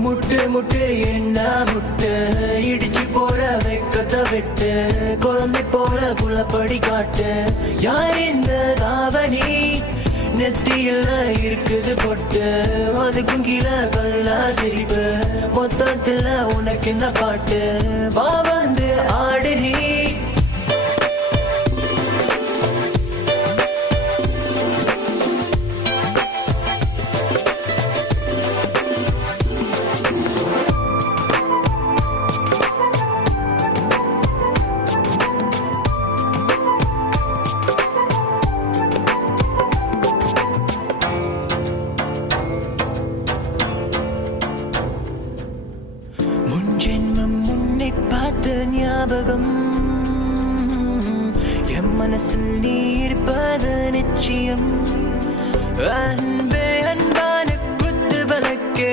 முட்டு முட்டு என்ன முட்டு இடிச்சு போற வெக்கத்தை விட்டு குழந்தை போல குள்ளப்படி காட்டு யார் இந்த தாவணி நெத்தியில இருக்குது பொட்டு அதுக்கும் கீழே கல்லா சிரிப்பு மொத்தத்துல உனக்கு என்ன பாட்டு வா வந்து ஆடு நீ முன்ஜென்மம் முன்னை பார்த்த ஞாபகம் என் மனசில் நீ இருப்பது நிச்சயம் அன்பே அன்பான குத்து வழக்கே